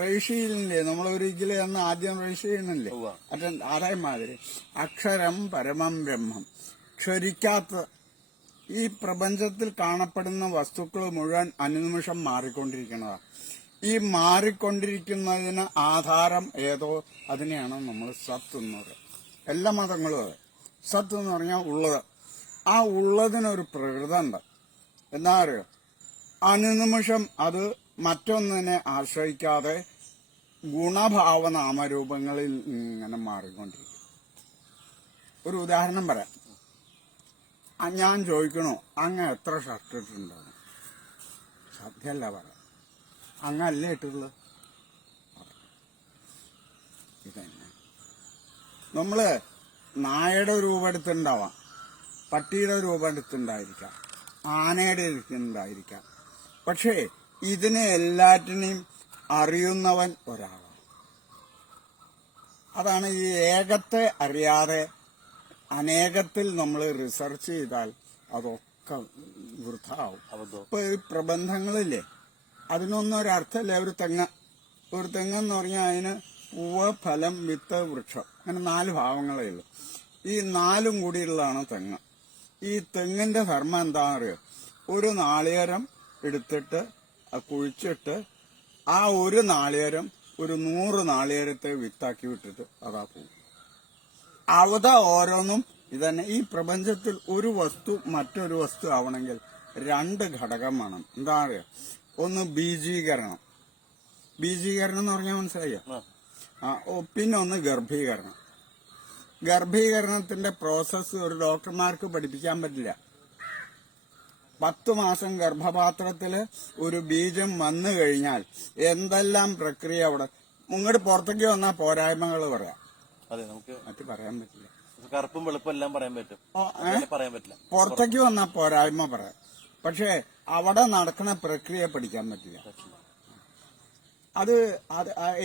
റേഷ്യയിലില്ലേ നമ്മളൊരിക്കലും എന്ന് ആദ്യം റേഷ്യ ചെയ്യുന്നില്ലേ അതേമാതിരി അക്ഷരം പരമം ബ്രഹ്മം ക്ഷരിക്കാത്ത ഈ പ്രപഞ്ചത്തിൽ കാണപ്പെടുന്ന വസ്തുക്കൾ മുഴുവൻ അനുനിമിഷം മാറിക്കൊണ്ടിരിക്കുന്നതാണ്. ഈ മാറിക്കൊണ്ടിരിക്കുന്നതിന് ആധാരം ഏതോ അതിനെയാണ് നമ്മൾ സത്ത് എന്ന് പറയുന്നത്. എല്ലാ മതങ്ങളും അതെ. സത്ത് എന്ന് പറഞ്ഞാൽ ഉള്ളത്. ആ ഉള്ളതിനൊരു പ്രകൃതം ഉണ്ട്. എന്താ പറയുക, അനുനിമിഷം അത് മറ്റൊന്നിനെ ആശ്രയിക്കാതെ ഗുണഭാവ നാമരൂപങ്ങളിൽ ഇങ്ങനെ മാറിക്കൊണ്ടിരിക്കും. ഒരു ഉദാഹരണം പറയാം. ഞാൻ ചോദിക്കണോ അങ്ങ് എത്ര ഷർട്ട് ഇട്ടിട്ടുണ്ടാവും? സത്യമല്ല പറയാം, അങ്ങല്ലേ ഇട്ടുള്ളത്. ഇതന്നെ നമ്മള് നായയുടെ രൂപം എടുത്തിട്ടുണ്ടാവാം, പട്ടിയുടെ രൂപം എടുത്തിട്ടുണ്ടായിരിക്കാം, ആനയുടെ എടുത്തിട്ടുണ്ടായിരിക്കാം. പക്ഷേ ഇതിനെ എല്ലാറ്റിനെയും അറിയുന്നവൻ ഒരാളാണ്. അതാണ് ഈ ഏകത്തെ അറിയാതെ അനേകത്തിൽ നമ്മൾ റിസർച്ച് ചെയ്താൽ അതൊക്കെ വൃഥാവും. ഇപ്പൊ ഈ പ്രബന്ധങ്ങളില്ലേ, അതിനൊന്നും ഒരർത്ഥമില്ല. ഒരു തെങ്ങെന്ന് പറഞ്ഞാൽ അതിന് പൂവ്, ഫലം, വിത്ത്, വൃക്ഷം, അങ്ങനെ 4 ഭാവങ്ങളേ ഉള്ളൂ. ഈ 4ഉം കൂടിയുള്ളതാണ് തെങ്ങ്. ഈ തെങ്ങിന്റെ ധർമ്മം എന്താണെന്ന് അറിയോ? ഒരു നാളികേരം എടുത്തിട്ട് കുഴിച്ചിട്ട് ആ ഒരു നാളികേരം ഒരു 100 നാളികേരത്തെ വിത്താക്കി വിട്ടിട്ട് അതാ പോകും. അവിടെ ഓരോന്നും ഇതന്നെ. ഈ പ്രപഞ്ചത്തിൽ ഒരു വസ്തു മറ്റൊരു വസ്തു ആവണമെങ്കിൽ 2 ഘടകം വേണം. എന്താ പറയുക? ഒന്ന് ബീജീകരണം. ബീജീകരണം എന്ന് പറഞ്ഞാൽ മനസ്സിലായോ? പിന്നെ ഒന്ന് ഗർഭീകരണം. ഗർഭീകരണത്തിന്റെ പ്രോസസ്സ് ഒരു ഡോക്ടർമാർക്ക് പഠിപ്പിക്കാൻ പറ്റില്ല. 10 മാസം ഗർഭപാത്രത്തില് ഒരു ബീജം വന്നു കഴിഞ്ഞാൽ എന്തെല്ലാം പ്രക്രിയ അവിടെ ഇങ്ങോട്ട് പുറത്തേക്ക് വന്നാൽ പോരായ്മകൾ പറയാം. മറ്റു പറയാൻ പറ്റില്ല. കറുപ്പും വെളുപ്പും എല്ലാം പറയാൻ പറ്റും. പറയാൻ പറ്റില്ല. പുറത്തേക്ക് വന്നാൽ പോരായ്മ പറയാം. പക്ഷെ അവിടെ നടക്കുന്ന പ്രക്രിയ പഠിക്കാൻ പറ്റില്ല. അത്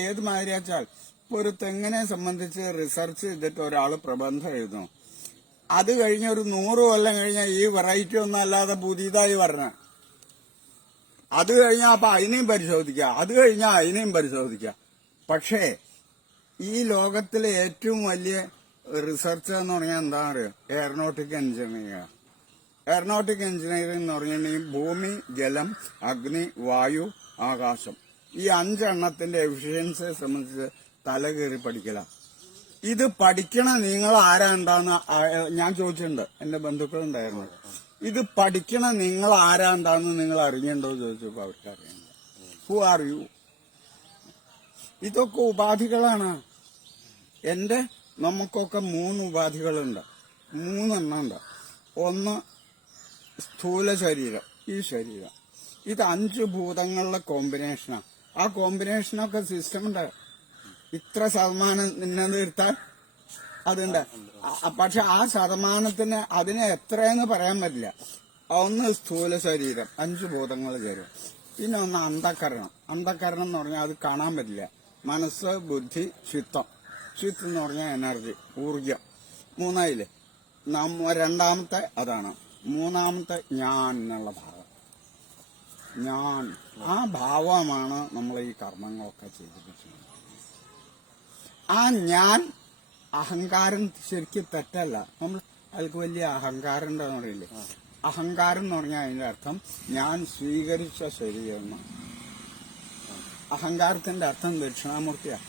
ഏത് മാതിരി വെച്ചാൽ ഇപ്പൊ ഒരു തെങ്ങിനെ സംബന്ധിച്ച് റിസർച്ച് ചെയ്തിട്ട് ഒരാൾ പ്രബന്ധം എഴുതുന്നു. അത് കഴിഞ്ഞ ഒരു 100 കൊല്ലം കഴിഞ്ഞാൽ ഈ വെറൈറ്റി ഒന്നും അല്ലാതെ പുതിയതായി പറഞ്ഞ അത് കഴിഞ്ഞാൽ അപ്പൊ അതിനെയും പരിശോധിക്കുക, അത് കഴിഞ്ഞാൽ അതിനെയും പരിശോധിക്കുക. പക്ഷേ ഈ ലോകത്തിലെ ഏറ്റവും വലിയ റിസർച്ച് എന്ന് പറഞ്ഞാൽ എന്താ പറയുക? Aeronautic engineering. എയറോനോട്ടിക് എഞ്ചിനീയറിംഗ് എന്ന് പറഞ്ഞിട്ടുണ്ടെങ്കിൽ ഭൂമി, ജലം, അഗ്നി, വായു, ആകാശം, ഈ 5 എണ്ണത്തിന്റെ എഫിഷ്യൻസിയെ സംബന്ധിച്ച് തലകേറി പഠിക്കല. ഇത് പഠിക്കണ നിങ്ങൾ ആരാണ്ടാന്ന് ഞാൻ ചോദിച്ചിട്ടുണ്ട്. എന്റെ ബന്ധുക്കളുണ്ടായിരുന്നു. ഇത് പഠിക്കണ നിങ്ങൾ ആരാണ്ടാന്ന് നിങ്ങൾ അറിഞ്ഞിട്ടുണ്ടോ ചോദിച്ചപ്പോ അവർക്ക് അറിയണ്ട. Who are you? ഇതൊക്കെ ഉപാധികളാണ്. നമുക്കൊക്കെ 3 ഉപാധികളുണ്ട്. 3 എണ്ണം ഉണ്ട്. ഒന്ന് സ്ഥൂല ശരീരം, ഈ ശരീരം. ഇത് 5 ഭൂതങ്ങളുടെ കോമ്പിനേഷനാണ്. ആ കോമ്പിനേഷനൊക്കെ സിസ്റ്റം ഉണ്ട്. ഇത്ര ശതമാനം നിന്നത് എടുത്താൽ അതുണ്ട്. പക്ഷെ ആ ശതമാനത്തിന് അതിനെ എത്രയെന്ന് പറയാൻ പറ്റില്ല. ഒന്ന് സ്ഥൂല ശരീരം, 5 ഭൂതങ്ങൾ ചേരും. പിന്നെ ഒന്ന് അന്ധക്കരണം. അന്ധക്കരണം എന്ന് പറഞ്ഞാൽ അത് കാണാൻ പറ്റില്ല. മനസ്സ്, ബുദ്ധി, ചിത്തം. ചിത്തം എന്ന് പറഞ്ഞാൽ എനർജി, ഊർജം. 3 രണ്ടാമത്തെ അതാണ്. 3 ഞാൻ എന്നുള്ള ഭാവം. ഞാൻ, ആ ഭാവമാണ് നമ്മൾ ഈ കർമ്മങ്ങളൊക്കെ ചെയ്തിരിക്കുന്നത്. ആ ഞാൻ അഹങ്കാരം ശരിക്കും തെറ്റല്ല. നമ്മൾ അതിൽക്ക് വലിയ അഹങ്കാരം ഉണ്ടെന്ന് പറയില്ലേ? അഹങ്കാരം എന്ന് പറഞ്ഞാൽ അതിന്റെ അർത്ഥം ഞാൻ സ്വീകരിച്ച ശരീരം. അഹങ്കാരത്തിന്റെ അർത്ഥം ദക്ഷിണാമൂർത്തിയാണ്.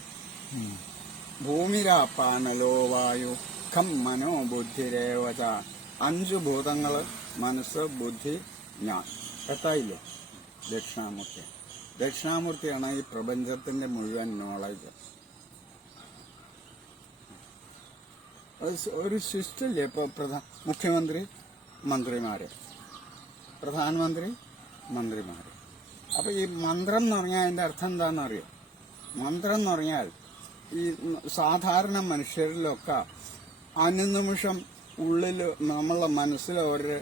ഭൂമിരാപ്പാനലോ വായു ഖം മനോ ബുദ്ധിരേവച. 5 ഭൂതങ്ങള്, മനസ്സ്, ബുദ്ധി, ഞാൻ. എത്തായില്ലേ? ദക്ഷിണാമൂർത്തിയാണ്. ദക്ഷിണാമൂർത്തിയാണ് ഈ പ്രപഞ്ചത്തിന്റെ മുഴുവൻ നോളജ്. ഒരു സിസ്റ്റമില്ലേ ഇപ്പൊ മുഖ്യമന്ത്രി, മന്ത്രിമാര്, പ്രധാനമന്ത്രി, മന്ത്രിമാര്. അപ്പൊ ഈ മന്ത്രം എന്ന് പറഞ്ഞാൽ അതിന്റെ അർത്ഥം എന്താണെന്ന് അറിയോ? മന്ത്രം എന്ന് പറഞ്ഞാൽ ഈ സാധാരണ മനുഷ്യരിലൊക്കെ അനുനിമിഷം ഉള്ളിൽ നമ്മളുടെ മനസ്സിൽ ഓരോ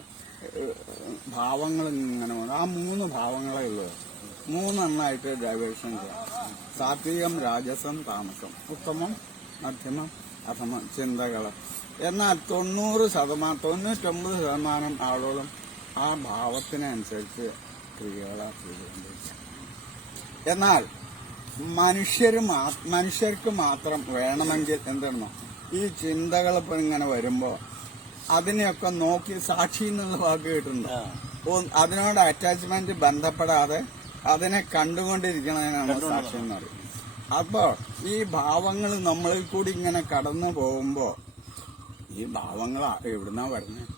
ഭാവങ്ങൾ ഇങ്ങനെ വന്നു. ആ 3 ഭാവങ്ങളേ ഉള്ളൂ. 3 എണ്ണമായിട്ട് ഡൈവേർഷൻ ചെയ്യാം. സാത്വികം, രാജസം, താമസം, ഉത്തമം, മധ്യമം, അധമം ചിന്തകള്. എന്നാൽ 99% ആളുകളും ആ ഭാവത്തിനനുസരിച്ച് ക്രിയകളാ ചെയ്തുകൊണ്ടിരിക്കും. എന്നാൽ മനുഷ്യർക്ക് മാത്രം വേണമെങ്കിൽ എന്താണോ ഈ ചിന്തകൾ ഇപ്പൊ ഇങ്ങനെ വരുമ്പോ അതിനെയൊക്കെ നോക്കി സാക്ഷി എന്നുള്ള വാക്ക് കേട്ടിട്ടുണ്ട്. അതിനോട് അറ്റാച്ച്മെന്റ് ബന്ധപ്പെടാതെ അതിനെ കണ്ടുകൊണ്ടിരിക്കണതിനാണ് സാക്ഷി എന്ന് പറയുന്നത്. അപ്പോ ഈ ഭാവങ്ങൾ നമ്മളിൽ കൂടി ഇങ്ങനെ കടന്നു പോകുമ്പോ ഈ ഭാവങ്ങൾ എവിടുന്നാ വരുന്നത്?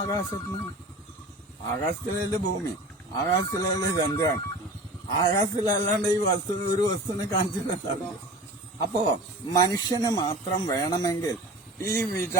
ആകാശത്തുനിന്ന്. ആകാശത്തിലല്ലേ ഭൂമി, ആകാശത്തിലല്ലേ ചന്ദ്രൻ, ആകാശത്തിലല്ലാണ്ട് ഈ ഒരു വസ്തുവിനെ കാണിച്ചിട്ടുണ്ടാവില്ല. അപ്പോ മനുഷ്യന് മാത്രം വേണമെങ്കിൽ ഈ